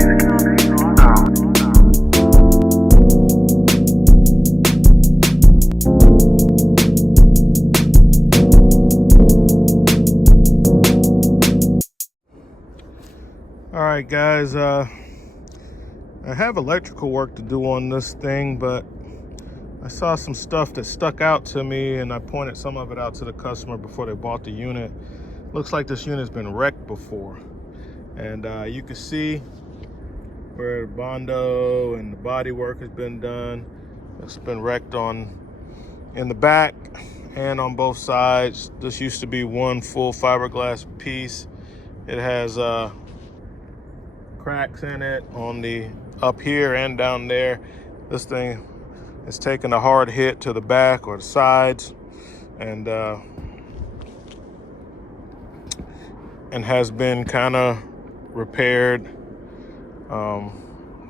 All right, guys, I have electrical work to do on this thing, but I saw some stuff that stuck out to me, and I pointed some of it out to the customer before they bought the unit. Looks like this unit's been wrecked before, and you can see where the bondo and the body work has been done. It's been wrecked in the back and on both sides. This used to be one full fiberglass piece. It has cracks in it on the up here and down there. This thing has taken a hard hit to the back or the sides, and has been kind of repaired.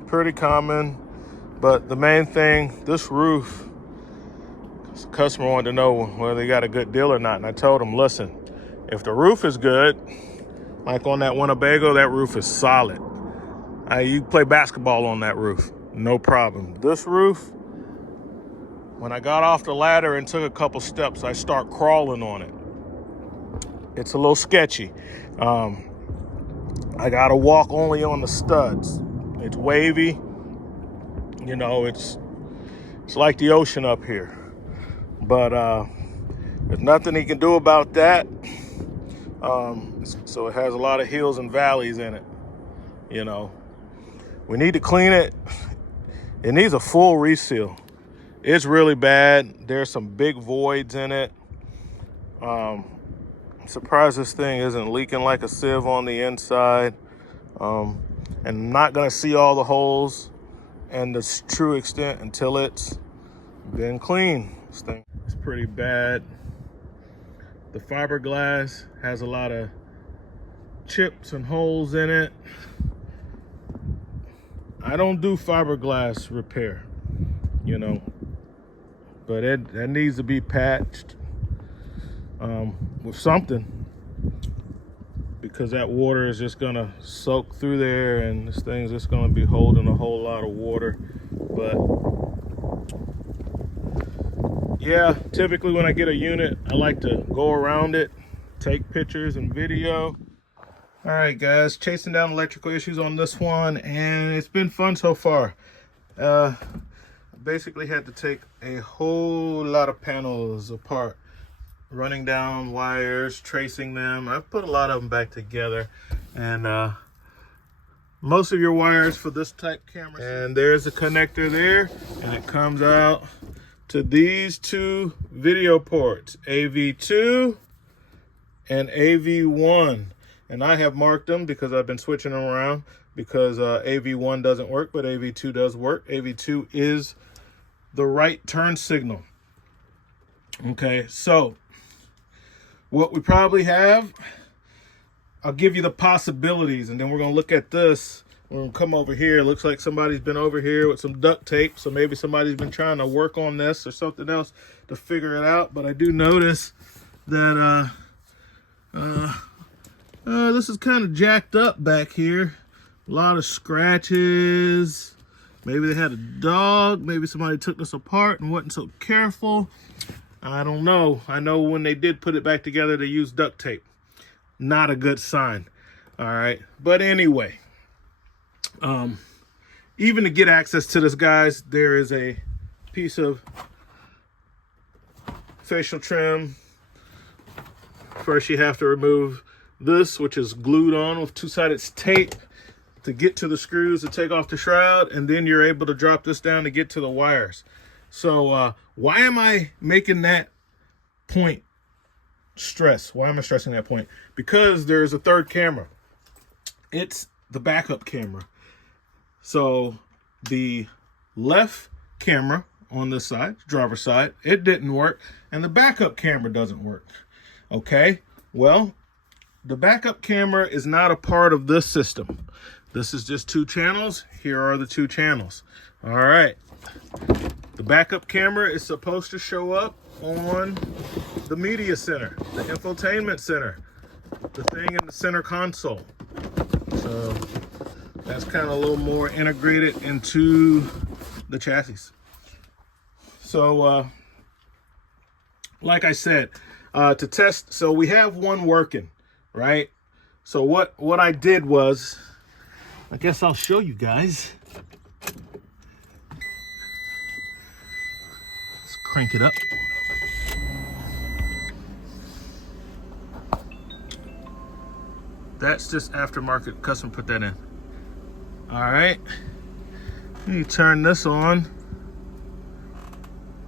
Pretty common, but the main thing, this roof, the customer wanted to know whether they got a good deal or not, and I told him, listen, if the roof is good, like on that Winnebago, that roof is solid. You play basketball on that roof, no problem. This roof, when I got off the ladder and took a couple steps, I start crawling on it. It's a little sketchy. I gotta walk only on the studs. It's wavy. You know, it's like the ocean up here. But there's nothing he can do about that. So it has a lot of hills and valleys in it, you know. We need to clean it. It needs a full reseal. It's really bad. There's some big voids in it. I'm surprised this thing isn't leaking like a sieve on the inside. And I'm not gonna see all the holes and the true extent until it's been cleaned. This thing is pretty bad. The fiberglass has a lot of chips and holes in it. I don't do fiberglass repair, you know, but it needs to be patched with something, because that water is just gonna soak through there, and this thing's just gonna be holding a whole lot of water. But yeah, typically when I get a unit, I like to go around it, take pictures and video. All right, guys, chasing down electrical issues on this one, and it's been fun so far. I basically had to take a whole lot of panels apart, running down wires, tracing them. I've put a lot of them back together, and most of your wires for this type camera. And there's a connector there, and it comes out to these two video ports, AV2 and AV1. And I have marked them because I've been switching them around, because AV1 doesn't work, but AV2 does work. AV2 is the right turn signal. Okay, so what we probably have, I'll give you the possibilities, and then we're gonna look at this. We're gonna come over here. It looks like somebody's been over here with some duct tape, so maybe somebody's been trying to work on this or something else to figure it out. But I do notice that this is kind of jacked up back here. A lot of scratches. Maybe they had a dog. Maybe somebody took this apart and wasn't so careful. I don't know. I know when they did put it back together, they used duct tape. Not a good sign. All right. But anyway, even to get access to this, guys, there is a piece of facial trim. First, you have to remove this, which is glued on with two-sided tape to get to the screws to take off the shroud, and then you're able to drop this down to get to the wires. So why am I making that point stress? Why am I stressing that point? Because there's a third camera. It's the backup camera. So the left camera on this side, driver's side, it didn't work, and the backup camera doesn't work. Okay, well, the backup camera is not a part of this system. This is just two channels. Here are the two channels. All right. The backup camera is supposed to show up on the media center, the infotainment center, the thing in the center console. So That's kind of a little more integrated into the chassis. So like I said, to test, so we have one working, right? So what I did was, I guess I'll show you guys. Let's crank it up. That's just aftermarket, custom put that in. All right, let me turn this on.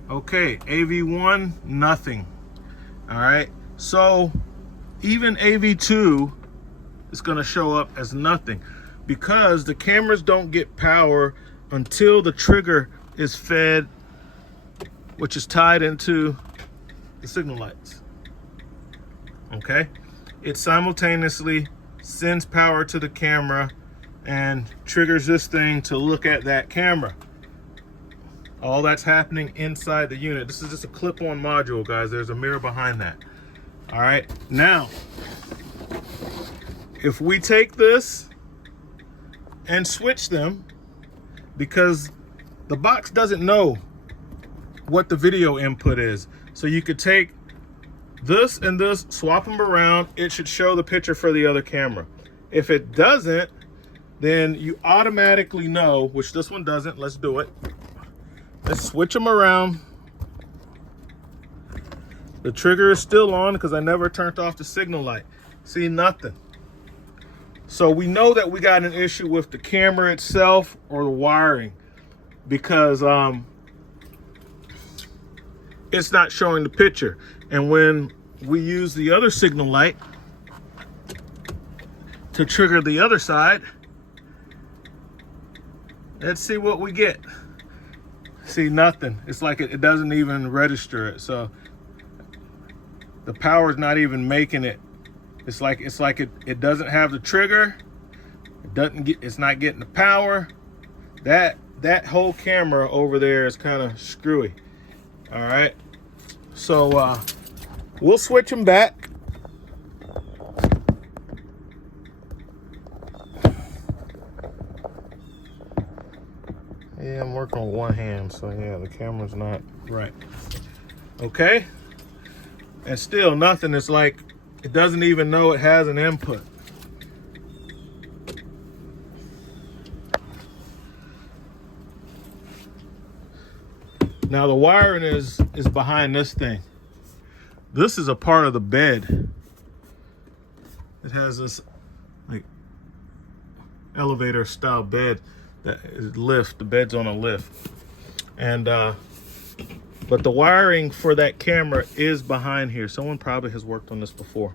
Okay, AV1, nothing. All right, so even AV2 is gonna show up as nothing because the cameras don't get power until the trigger is fed, which is tied into the signal lights. Okay, it simultaneously sends power to the camera and triggers this thing to look at that camera. All that's happening inside the unit. This is just a clip-on module, guys. There's a mirror behind that. All right, now, if we take this and switch them, because the box doesn't know what the video input is. So you could take this and this, swap them around, it should show the picture for the other camera. If it doesn't, then you automatically know, which this one doesn't. Let's do it. Let's switch them around. The trigger is still on because I never turned off the signal light. See, nothing. So we know that we got an issue with the camera itself or the wiring because it's not showing the picture. And when we use the other signal light to trigger the other side, let's see what we get. See, nothing. It's like it doesn't even register it. So the power's not even making it. It's like it doesn't have the trigger. It's not getting the power. That whole camera over there is kind of screwy. All right. So we'll switch them back. Yeah, I'm working on one hand, so yeah, the camera's not right. Okay, and still nothing. It's like it doesn't even know it has an input. Now the wiring is behind this thing. This is a part of the bed. It has this like elevator style bed that is lift. The bed's on a lift, and but the wiring for that camera is behind here. Someone probably has worked on this before.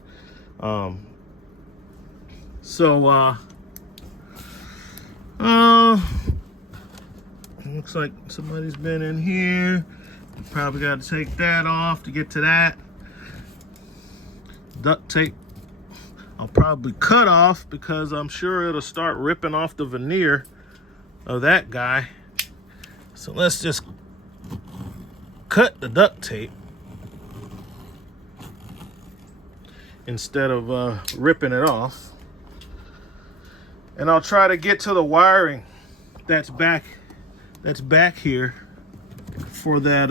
Looks like somebody's been in here. Probably got to take that off to get to that. Duct tape I'll probably cut off because I'm sure it'll start ripping off the veneer of that guy. So let's just cut the duct tape instead of ripping it off. And I'll try to get to the wiring that's back here for that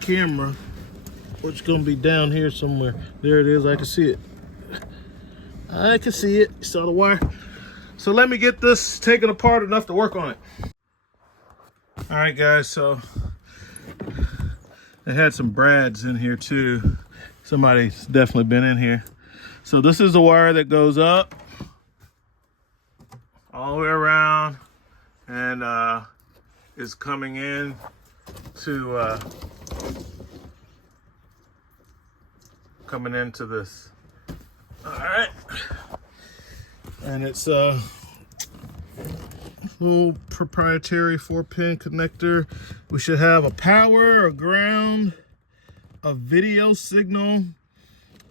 camera, which is going to be down here somewhere. There it is. I can see it. I can see it. You saw the wire. So let me get this taken apart enough to work on it. All right, guys. So they had some brads in here too. Somebody's definitely been in here. So this is the wire that goes up all the way around and is coming in to coming into this. All right, and it's a little proprietary 4-pin connector. We should have a power, a ground, a video signal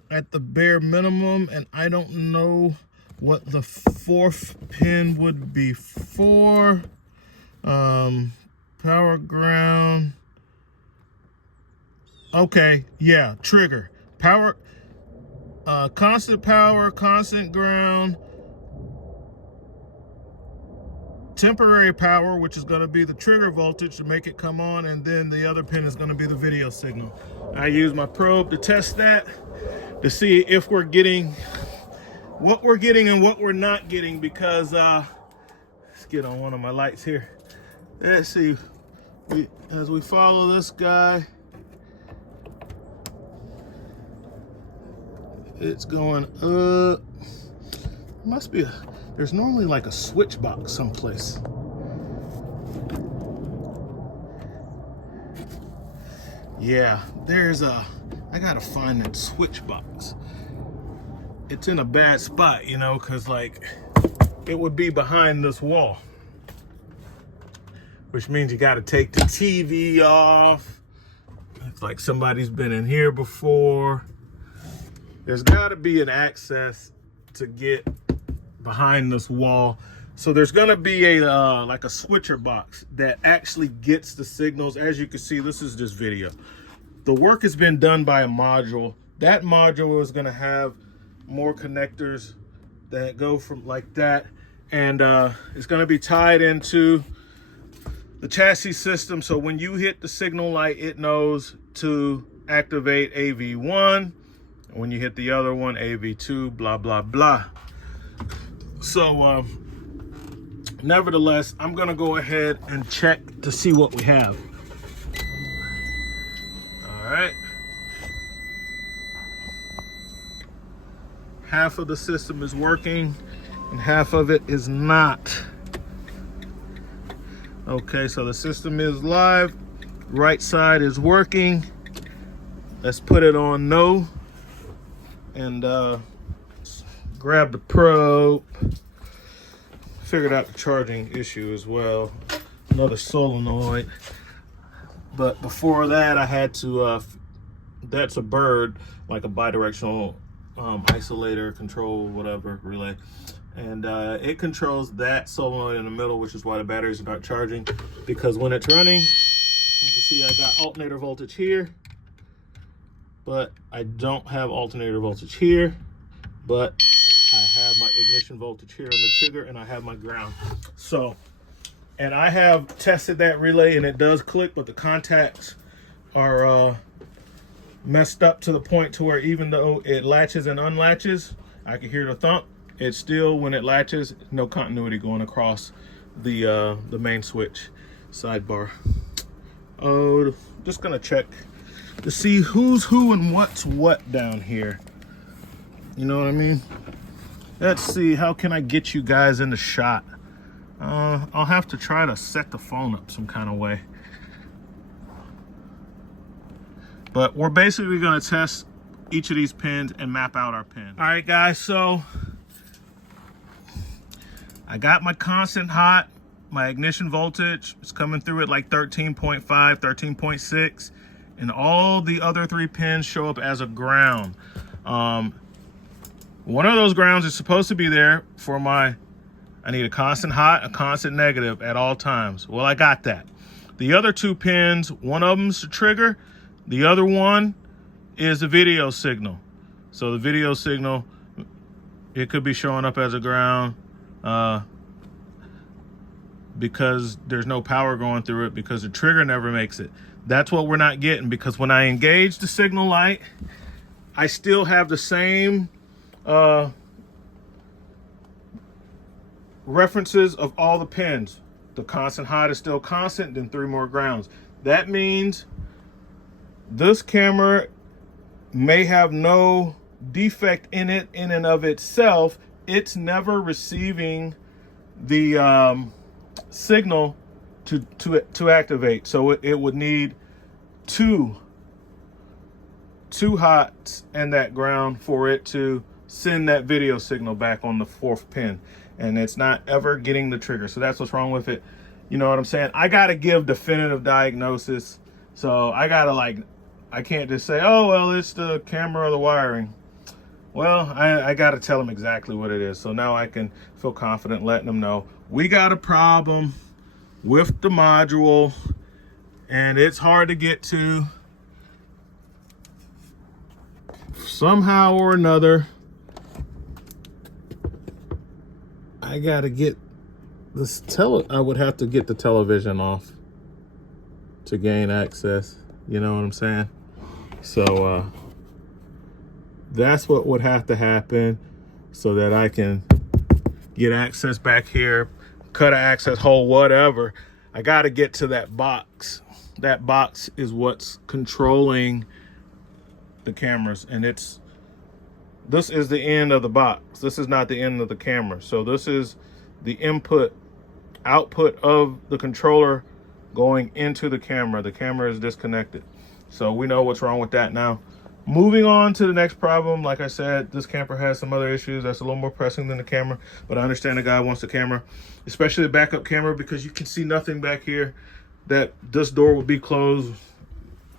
at the bare minimum, and I don't know what the 4th pin would be for. Power, ground. Okay, yeah, trigger. Power, constant power, constant ground, temporary power, which is going to be the trigger voltage to make it come on, and then the other pin is going to be the video signal. I use my probe to test that, to see if we're getting what we're getting and what we're not getting, because let's get on one of my lights here. Let's see, as we follow this guy, it's going up. Must be there's normally like a switch box someplace. Yeah, I gotta find that switch box. It's in a bad spot, you know, because like it would be behind this wall, which means you gotta take the TV off. It's like somebody's been in here before. There's gotta be an access to get behind this wall. So there's gonna be a like a switcher box that actually gets the signals. As you can see, this is just video. The work has been done by a module. That module is gonna have more connectors that go from like that, and it's gonna be tied into the chassis system. So when you hit the signal light, it knows to activate AV1. When you hit the other one, AV2, blah, blah, blah. So nevertheless, I'm gonna go ahead and check to see what we have. All right. Half of the system is working and half of it is not. Okay, so the system is live. Right side is working. Let's put it on no and grab the probe. Figured out the charging issue as well. Another solenoid. But before that, I had to, that's a bird, like a bidirectional isolator, control, whatever, relay. And it controls that solenoid in the middle, which is why the batteries are not charging. Because when it's running, you can see I got alternator voltage here, but I don't have alternator voltage here, but I have my ignition voltage here on the trigger, and I have my ground. So, and I have tested that relay, and it does click, but the contacts are messed up to the point to where even though it latches and unlatches, I can hear the thump. It's still, when it latches, no continuity going across the main switch sidebar. Oh, just gonna check to see who's who and what's what down here. You know what I mean? Let's see, how can I get you guys in the shot? I'll have to try to set the phone up some kind of way. But we're basically gonna test each of these pins and map out our pin. All right, guys, so I got my constant hot. My ignition voltage is coming through at like 13.5, 13.6, and all the other three pins show up as a ground. One of those grounds is supposed to be there for I need a constant hot, a constant negative at all times. Well, I got that. The other two pins, one of them's the trigger, the other one is the video signal. So the video signal, it could be showing up as a ground because there's no power going through it, because the trigger never makes it. That's what we're not getting, because when I engage the signal light, I still have the same references of all the pins. The constant hot is still constant, then 3 more grounds. That means this camera may have no defect in it in and of itself. It's never receiving the signal to activate. So it would need two hots and that ground for it to send that video signal back on the 4th pin. And it's not ever getting the trigger. So that's what's wrong with it. You know what I'm saying? I got to give definitive diagnosis. So I got to I can't just say, oh, well, it's the camera or the wiring. Well, I got to tell them exactly what it is. So now I can feel confident letting them know we got a problem with the module and it's hard to get to. Somehow or another, I got to get I would have to get the television off to gain access. You know what I'm saying? So that's what would have to happen so that I can get access back here, cut an access hole, whatever. I got to get to that box. That box is what's controlling the cameras, and this is the end of the box. This is not the end of the camera. So this is the input output of the controller going into the camera. The camera is disconnected. So we know what's wrong with that now. Moving on to the next problem. Like I said, this camper has some other issues that's a little more pressing than the camera, but I understand the guy wants the camera, especially the backup camera, because you can see nothing back here. That this door would be closed.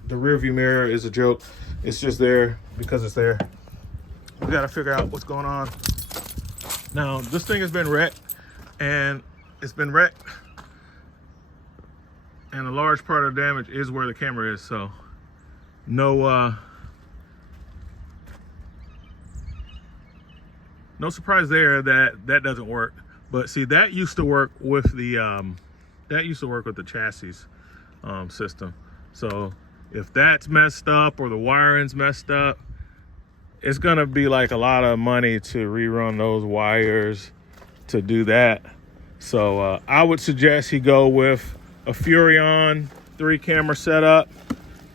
The rear view mirror is a joke. It's just there because it's there. We got to figure out what's going on. Now, this thing has been wrecked, and it's been wrecked, and a large part of the damage is where the camera is. So no surprise there that doesn't work. But see, that used to work with the chassis system. So if that's messed up or the wiring's messed up, it's gonna be like a lot of money to rerun those wires to do that. So I would suggest he go with a Furrion 3-camera setup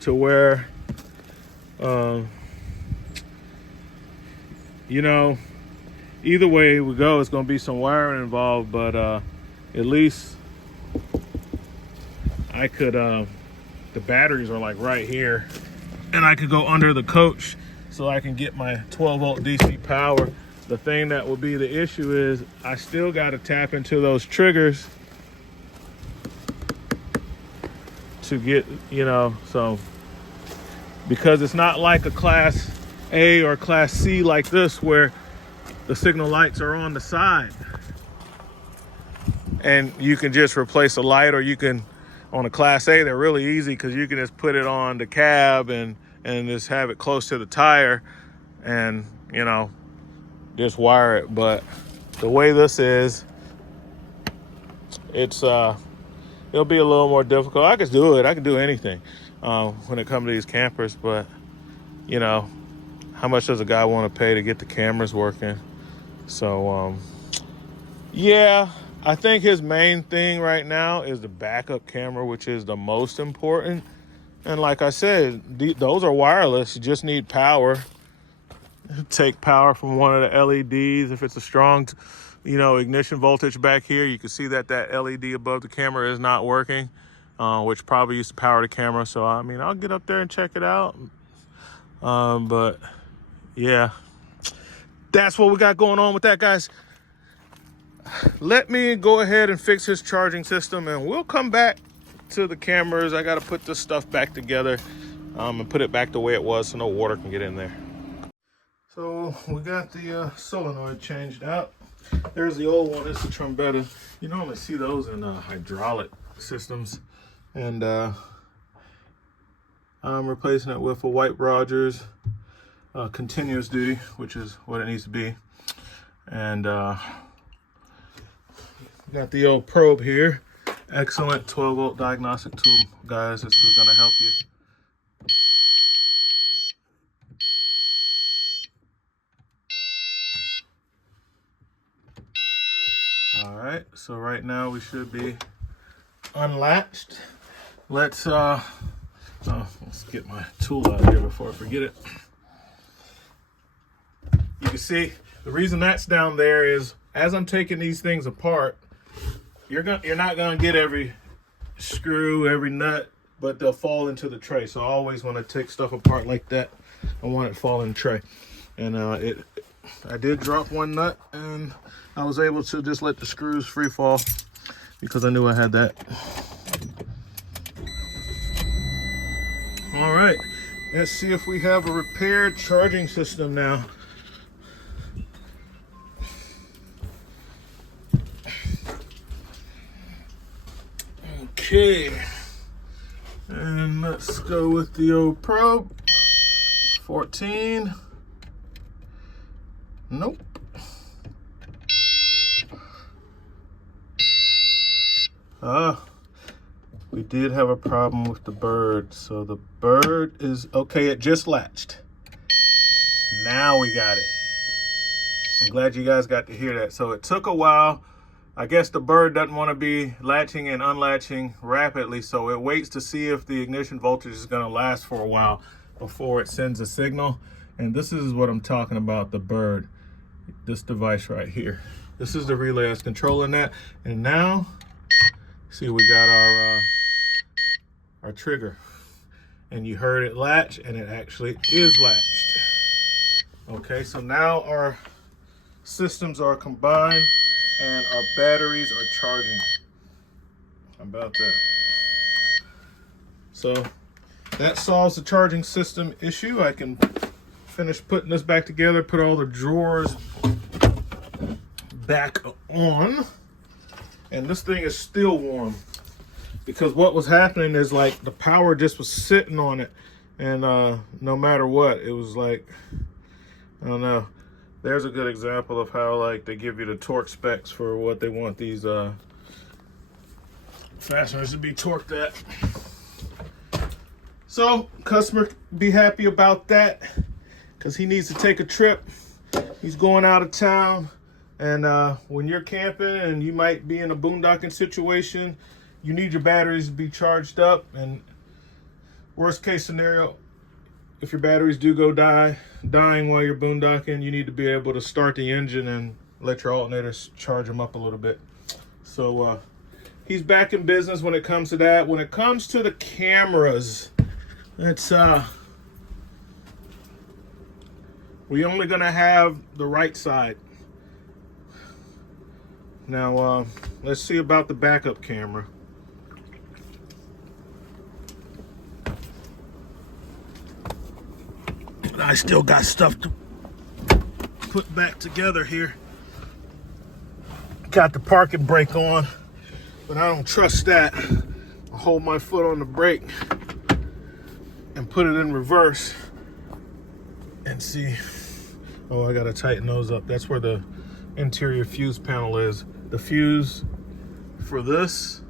to where, you know, either way we go, it's gonna be some wiring involved, but at least I could, the batteries are like right here, and I could go under the coach so I can get my 12-volt DC power. The thing that will be the issue is I still got to tap into those triggers to get, you know, so because it's not like a Class A or Class C like this where the signal lights are on the side and you can just replace a light, or you can, on a Class A, they're really easy because you can just put it on the cab and just have it close to the tire and, you know, just wire it. But the way this is, it's it'll be a little more difficult. I could do it. I can do anything when it comes to these campers, but you know, how much does a guy want to pay to get the cameras working? So yeah, I think his main thing right now is the backup camera, which is the most important. And like I said, those are wireless. You just need power. Take power from one of the LEDs. If it's a strong, you know, ignition voltage back here, you can see that LED above the camera is not working, which probably used to power the camera. So, I mean, I'll get up there and check it out. But, yeah, that's what we got going on with that, guys. Let me go ahead and fix his charging system, and we'll come back to the cameras. I got to put this stuff back together and put it back the way it was so no water can get in there. So we got the solenoid changed out. There's the old one. It's the trombetta. You normally see those in hydraulic systems, and I'm replacing it with a White Rogers continuous duty, which is what it needs to be. And got the old probe here. Excellent 12-volt diagnostic tool, guys. This is going to help you. All right, so right now we should be unlatched. Let's get my tool out here before I forget it. You can see the reason that's down there is as I'm taking these things apart, you're not gonna get every screw, every nut, but they'll fall into the tray. So I always want to take stuff apart like that, I want it to fall in the tray. And I did drop one nut, and I was able to just let the screws free fall because I knew I had that. All right, let's see if we have a repaired charging system now. Okay, and let's go with the old probe. 14. Nope. We did have a problem with the bird. So the bird is okay. It just latched. Now we got it. I'm glad you guys got to hear that. So it took a while. I guess the bird doesn't want to be latching and unlatching rapidly, so it waits to see if the ignition voltage is going to last for a while before it sends a signal. And this is what I'm talking about, the bird. This device right here. This is the relay that's controlling that. And now, see, we got our trigger. And you heard it latch, and it actually is latched. Okay, so now our systems are combined and our batteries are charging. How about that? So that solves the charging system issue. I can finish putting this back together, put all the drawers back on, and this thing is still warm because what was happening is like the power just was sitting on it, and no matter what, it was like, I don't know. There's a good example of how like they give you the torque specs for what they want these fasteners to be torqued at. So customer be happy about that because he needs to take a trip. He's going out of town, and when you're camping and you might be in a boondocking situation, you need your batteries to be charged up. And worst case scenario, if your batteries do go dying while you're boondocking, you need to be able to start the engine and let your alternators charge them up a little bit. So he's back in business when it comes to that. When it comes to the cameras, it's we only gonna have the right side. Now let's see about the backup camera. I still got stuff to put back together here. Got the parking brake on, but I don't trust that. I'll hold my foot on the brake and put it in reverse and see. Oh, I gotta tighten those up. That's where the interior fuse panel is. The fuse for this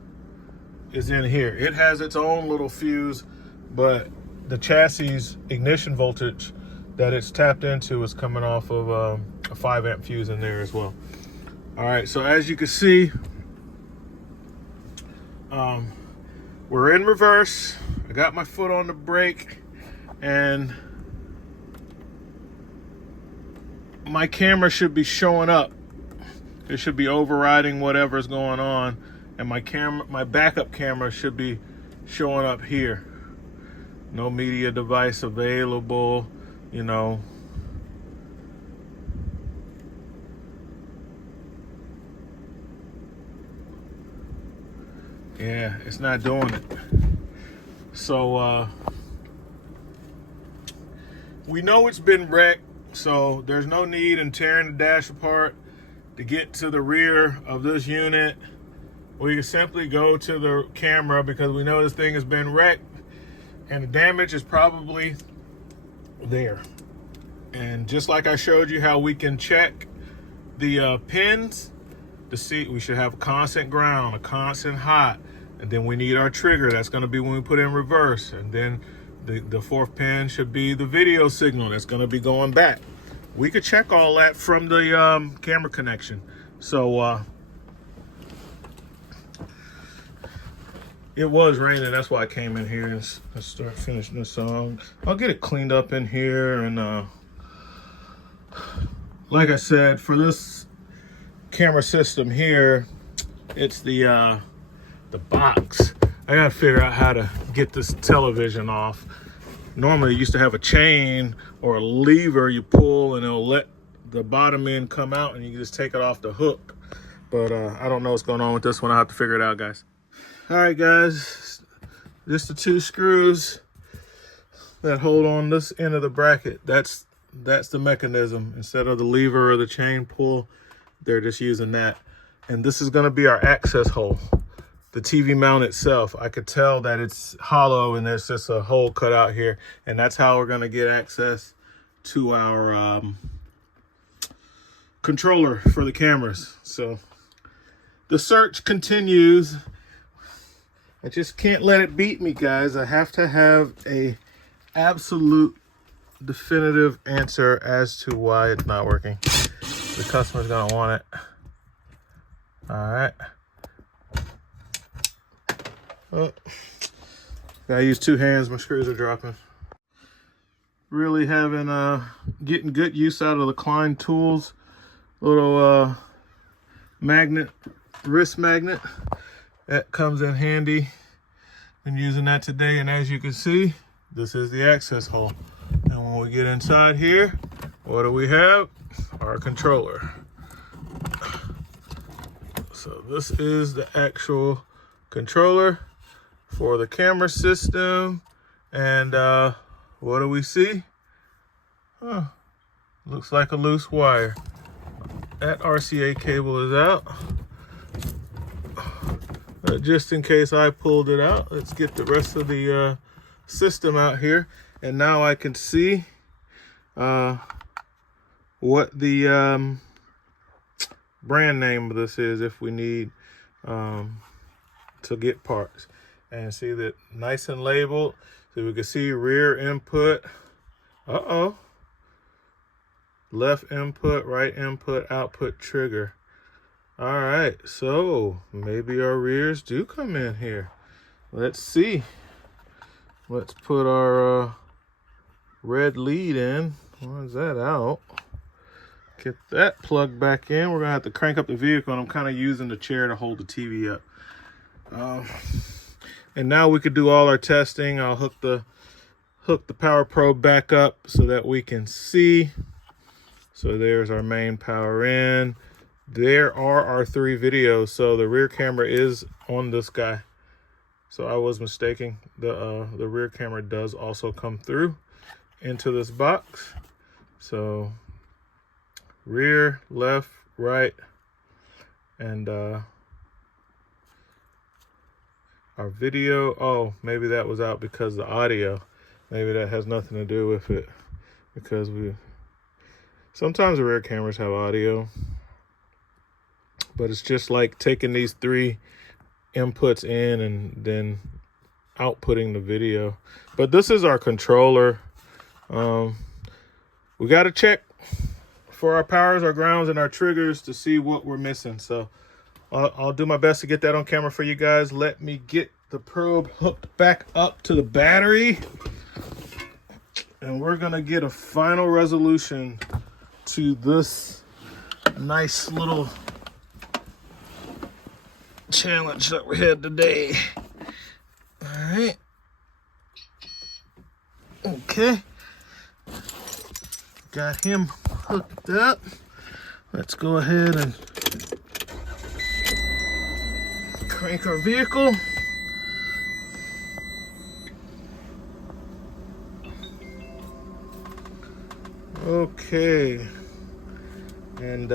is in here. It has its own little fuse, but the chassis ignition voltage that it's tapped into is coming off of a 5 amp fuse in there as well. All right, so as you can see, we're in reverse. I got my foot on the brake, and my camera should be showing up. It should be overriding whatever's going on, and my backup camera should be showing up here. No media device available, you know. Yeah, it's not doing it. So we know it's been wrecked, so there's no need in tearing the dash apart to get to the rear of this unit. We can simply go to the camera because we know this thing has been wrecked and the damage is probably there. And just like I showed you how we can check the pins to see, we should have a constant ground, a constant hot, and then we need our trigger. That's going to be when we put in reverse, and then the fourth pin should be the video signal that's going to be going back. We could check all that from the camera connection. So it was raining, that's why I came in here and start finishing this song. I'll get it cleaned up in here, and like I said, for this camera system here, it's the box. I gotta figure out how to get this television off. Normally you used to have a chain or a lever you pull and it'll let the bottom end come out and you can just take it off the hook. But I don't know what's going on with this one. I'll have to figure it out, guys. All right, guys, just the 2 screws that hold on this end of the bracket. That's the mechanism. Instead of the lever or the chain pull, they're just using that. And this is gonna be our access hole. The TV mount itself, I could tell that it's hollow and there's just a hole cut out here. And that's how we're gonna get access to our controller for the cameras. So the search continues. I just can't let it beat me, guys. I have to have a absolute definitive answer as to why it's not working. The customer's gonna want it. All right. Oh, gotta use two hands. My screws are dropping. Really having getting good use out of the Klein tools. Little magnet, wrist magnet. That comes in handy. Been using that today, and as you can see, this is the access hole. And when we get inside here, what do we have? Our controller. So this is the actual controller for the camera system. And what do we see? Looks like a loose wire. That RCA cable is out. Just in case I pulled it out, let's get the rest of the system out here. And now I can see what the brand name of this is if we need to get parts. And see that nice and labeled. So we can see rear input. Left input, right input, output trigger. All right, so maybe our rears do come in here. Let's see. Let's put our red lead in. Why is that out? Get that plugged back in. We're gonna have to crank up the vehicle, and I'm kind of using the chair to hold the TV up. And now we could do all our testing. I'll hook the power probe back up so that we can see. So there's our main power in. There are our 3 videos. So the rear camera is on this guy. So I was mistaken. The rear camera does also come through into this box. So rear, left, right, and our video. Oh, maybe that was out because the audio. Maybe that has nothing to do with it, because sometimes the rear cameras have audio, but it's just like taking these 3 inputs in and then outputting the video. But this is our controller. We got to check for our powers, our grounds, and our triggers to see what we're missing. So I'll do my best to get that on camera for you guys. Let me get the probe hooked back up to the battery, and we're gonna get a final resolution to this nice little challenge that we had today. All right. Okay. Got him hooked up. Let's go ahead and crank our vehicle. Okay. And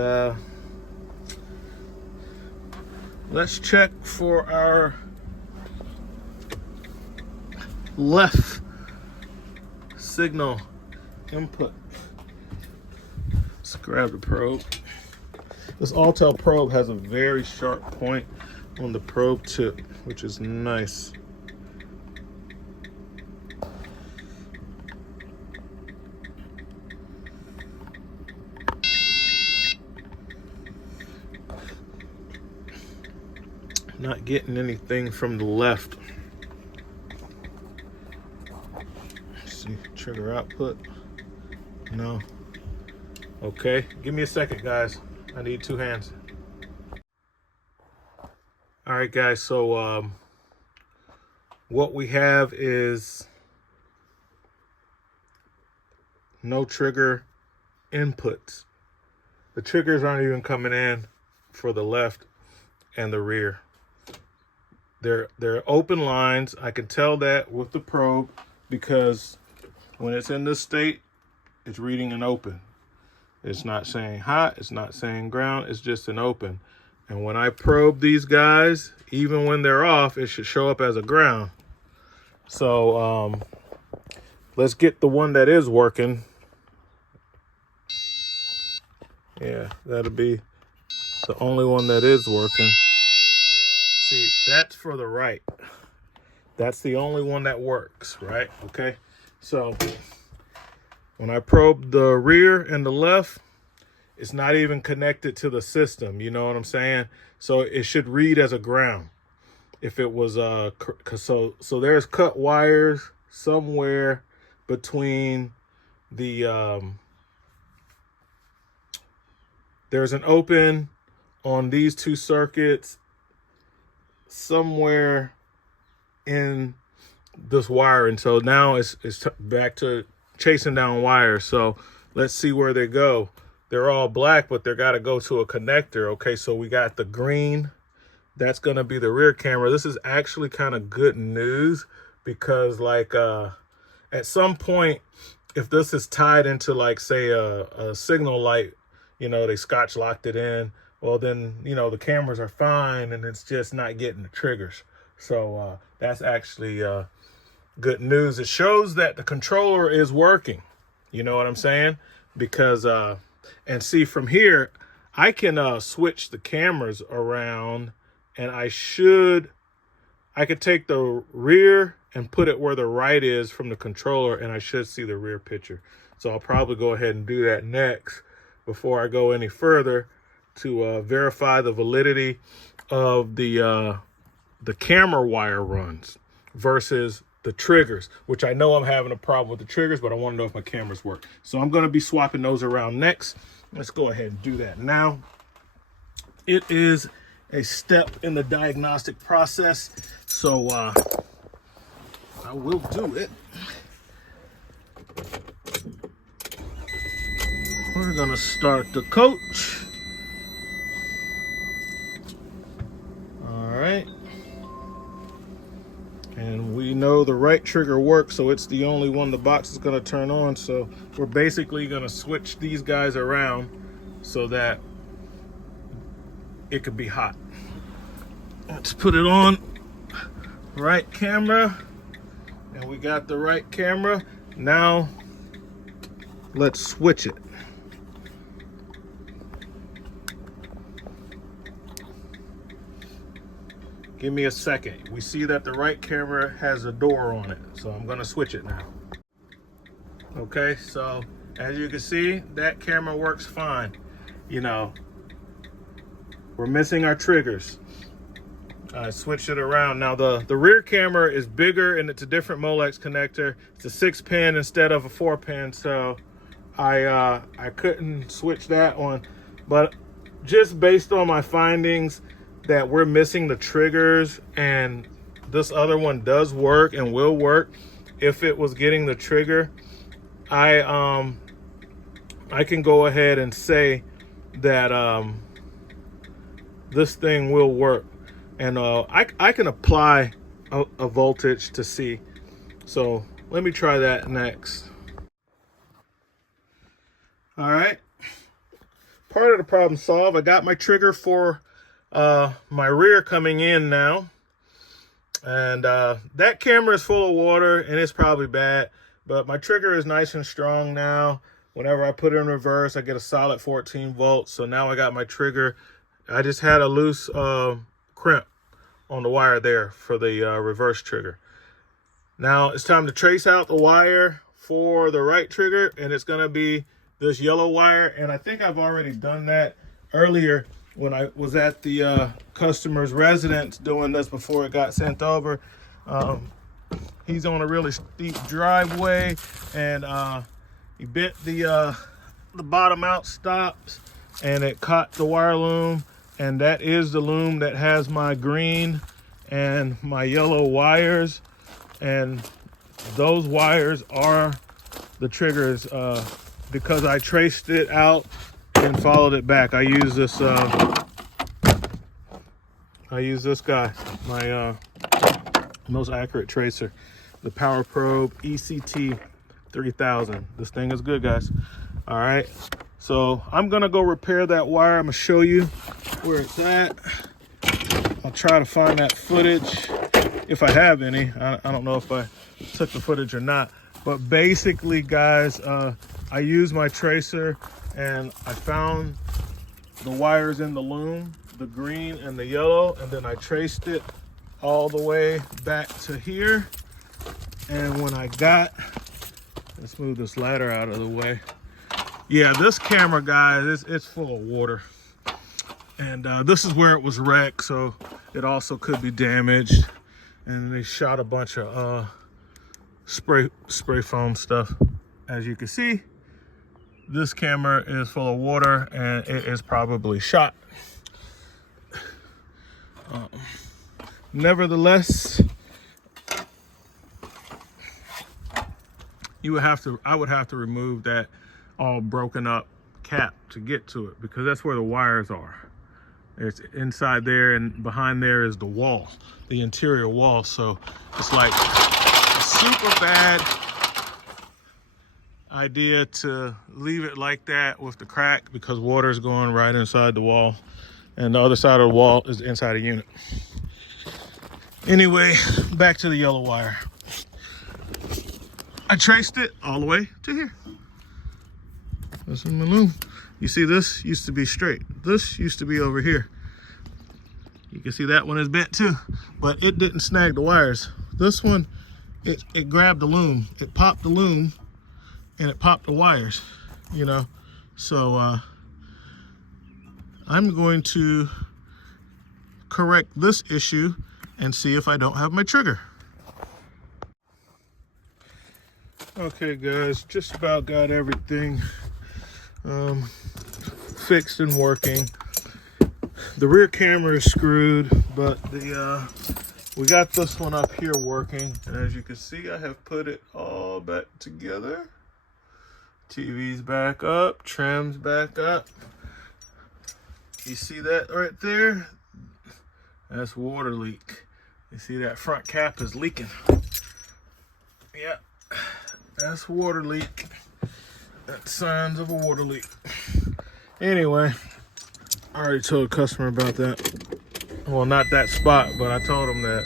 let's check for our left signal input. Let's grab the probe. This Autel probe has a very sharp point on the probe tip, which is nice. Not getting anything from the left. Let's see, trigger output. No. Okay, give me a second, guys. I need 2 hands. All right, guys, so what we have is no trigger inputs. The triggers aren't even coming in for the left and the rear. They're open lines. I can tell that with the probe because when it's in this state, it's reading an open. It's not saying hot, it's not saying ground, it's just an open. And when I probe these guys, even when they're off, it should show up as a ground. So let's get the one that is working. Yeah, that'll be the only one that is working. See, that's for the right. That's the only one that works, right? Okay, so when I probe the rear and the left, it's not even connected to the system, you know what I'm saying? So it should read as a ground. If it was so there's cut wires somewhere between the there's an open on these two circuits somewhere in this wire, and so now it's back to chasing down wires. So let's see where they go. They're all black, but they're got to go to a connector. Okay, so we got the green. That's going to be the rear camera. This is actually kind of good news because, like, at some point, if this is tied into, like, say, a signal light, you know, they scotch locked it in, well, then, you know, the cameras are fine and it's just not getting the triggers. So that's actually good news. It shows that the controller is working. You know what I'm saying? Because, and see, from here, I can switch the cameras around, and I could take the rear and put it where the right is from the controller, and I should see the rear picture. So I'll probably go ahead and do that next before I go any further to verify the validity of the camera wire runs versus the triggers, which I know I'm having a problem with the triggers, but I want to know if my cameras work. So I'm going to be swapping those around next. Let's go ahead and do that now. It is a step in the diagnostic process, so I will do it. We're going to start the coach. All right. And we know the right trigger works, so it's the only one the box is going to turn on. So we're basically going to switch these guys around so that it could be hot. Let's put it on right camera, and we got the right camera. Now let's switch it. Give me a second. We see that the right camera has a door on it, so I'm gonna switch it now. Okay, so as you can see, that camera works fine. You know, we're missing our triggers. I switched it around. Now the rear camera is bigger and it's a different Molex connector. It's a 6-pin instead of a 4-pin, so I couldn't switch that one. But just based on my findings that we're missing the triggers, and this other one does work and will work if it was getting the trigger, I can go ahead and say that this thing will work. And I can apply a voltage to see. So let me try that next. All right. Part of the problem solved. I got my trigger for my rear coming in now. And that camera is full of water and it's probably bad. But my trigger is nice and strong now. Whenever I put it in reverse, I get a solid 14 volts. So now I got my trigger. I just had a loose crimp on the wire there for the reverse trigger. Now it's time to trace out the wire for the right trigger, and it's going to be this yellow wire. And I think I've already done that earlier when I was at the customer's residence doing this before it got sent over. He's on a really steep driveway, and he bent the bottom out stops, and it caught the wire loom. And that is the loom that has my green and my yellow wires. And those wires are the triggers because I traced it out and followed it back. I use this guy, my most accurate tracer, the Power Probe ECT 3000. This thing is good, guys. All right. So I'm gonna go repair that wire. I'm gonna show you where it's at. I'll try to find that footage if I have any. I don't know if I took the footage or not, but basically, guys, I used my tracer and I found the wires in the loom, the green and the yellow, and then I traced it all the way back to here. And when I got, let's move this ladder out of the way. Yeah, this camera, guys, it's full of water. And this is where it was wrecked, so it also could be damaged. And they shot a bunch of spray foam stuff. As you can see, this camera is full of water and it is probably shot. Nevertheless, I would have to remove that all broken up cap to get to it, because that's where the wires are. It's inside there, and behind there is the wall, the interior wall. So it's like a super bad idea to leave it like that with the crack, because water is going right inside the wall, and the other side of the wall is the inside of the unit. Anyway, back to the yellow wire. I traced it all the way to here. This is my loom. You see, this used to be straight. This used to be over here. You can see that one is bent too, but it didn't snag the wires. This one, it grabbed the loom. It popped the loom and it popped the wires, you know? So I'm going to correct this issue and see if I don't have my trigger. Okay guys, just about got everything fixed and working. The rear camera is screwed, but we got this one up here working, and as you can see, I have put it all back together. TV's back up, trim's back up. You see that right there? That's water leak. You see that front cap is leaking. Yeah, that's water leak. That's signs of a water leak. Anyway, I already told a customer about that. Well, not that spot, but I told him that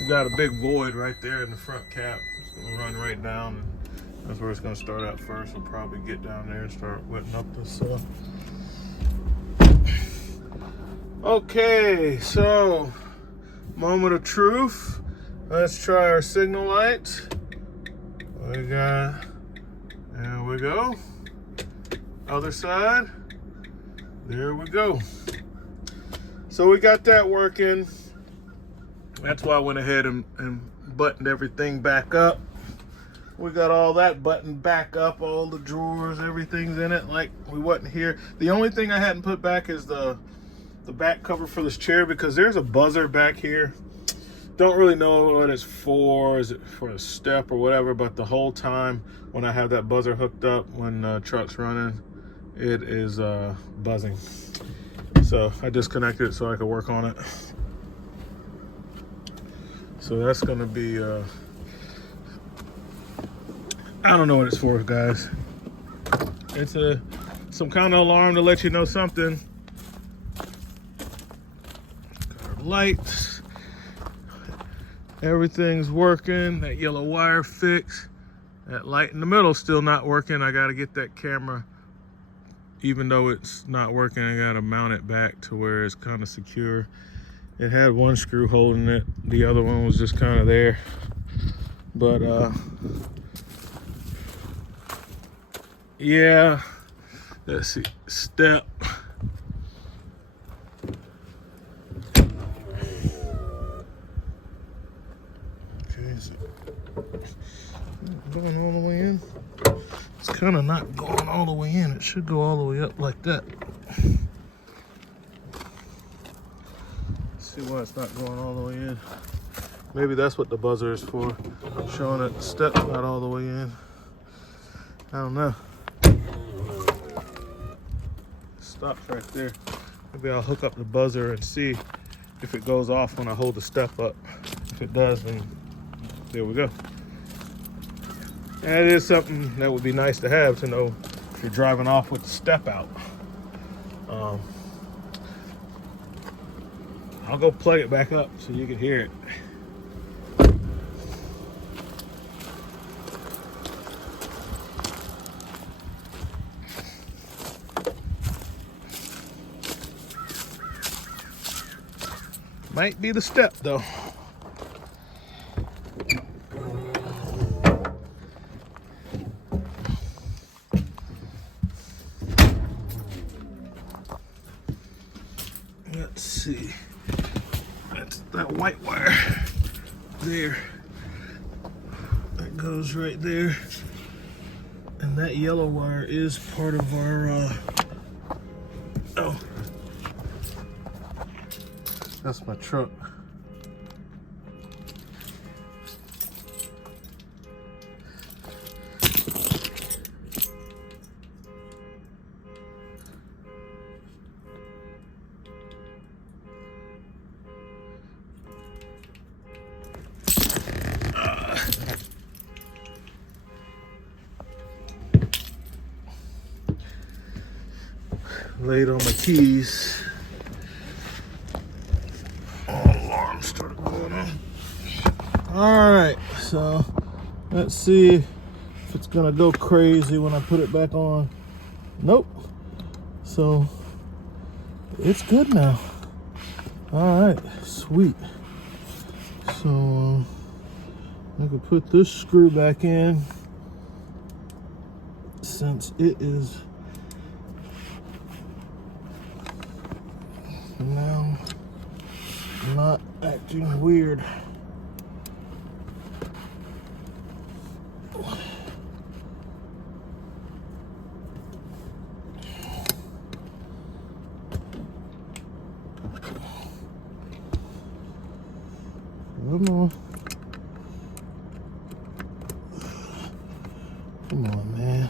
we got a big void right there in the front cap. It's gonna run right down, and that's where it's gonna start out first. We'll probably get down there and start wetting up this stuff. Okay, so moment of truth. Let's try our signal lights. We got, there we go. Other side. There we go. So we got that working. That's why I went ahead and buttoned everything back up. We got all that buttoned back up, all the drawers, everything's in it like we wasn't here. The only thing I hadn't put back is the back cover for this chair, because there's a buzzer back here. Don't really know what it's for. Is it for a step or whatever? But the whole time when I have that buzzer hooked up, when the truck's running, it is buzzing. So I disconnected it so I could work on it. So that's gonna be, I don't know what it's for, guys. It's some kind of alarm to let you know something. Got our lights. Everything's working. That yellow wire fixed. That light in the middle still not working. I gotta get that camera, even though it's not working, I gotta mount it back to where it's kind of secure. It had one screw holding it. The other one was just kind of there. But yeah, let's see, step. Okay, so going all the way in. It's kind of not going all the way in. It should go all the way up like that. Let's see why it's not going all the way in. Maybe that's what the buzzer is for, showing that the step's not all the way in. I don't know. Stops right there. Maybe I'll hook up the buzzer and see if it goes off when I hold the step up. If it does, then there we go. And it is something that would be nice to have, to know if you're driving off with the step out. I'll go plug it back up so you can hear it. Might be the step though. that white wire there. That goes right there. And that yellow wire is part of our, oh, that's my truck. Laid on my keys. Oh, alarm started going on. All right, so let's see if it's gonna go crazy when I put it back on. Nope. So it's good now. All right, sweet. So I can put this screw back in since it is now not acting weird. Come on. Come on, man.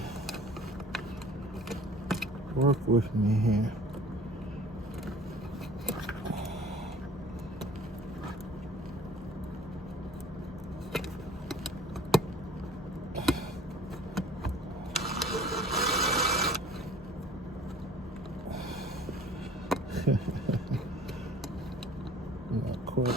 Work with me here. Not quite.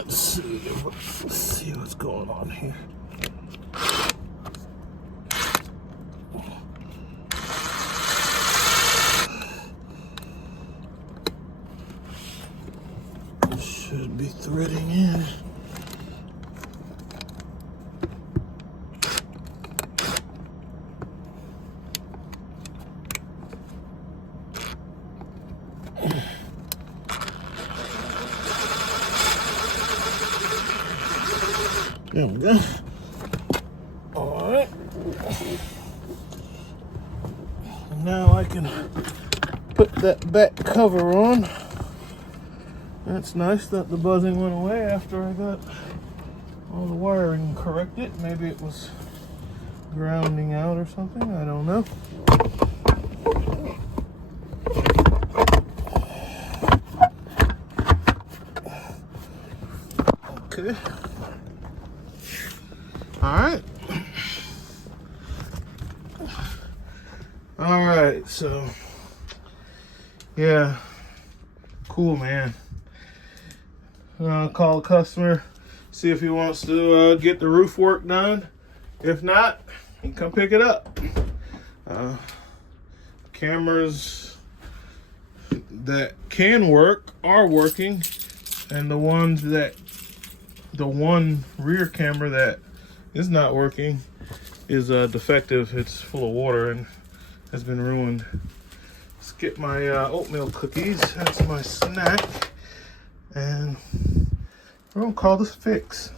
Let's see what's going on here. Should be threading in. There we go. All right. Now I can put that back cover on. That's nice that the buzzing went away after I got all the wiring corrected. Maybe it was grounding out or something. I don't know. Okay. All right, so yeah, cool, man. Call a customer, see if he wants to get the roof work done. If not, he can come pick it up. Cameras that can work are working, and the one rear camera that is not working is defective. It's full of water and has been ruined. Let's get my oatmeal cookies. That's my snack, and we're gonna call this fix.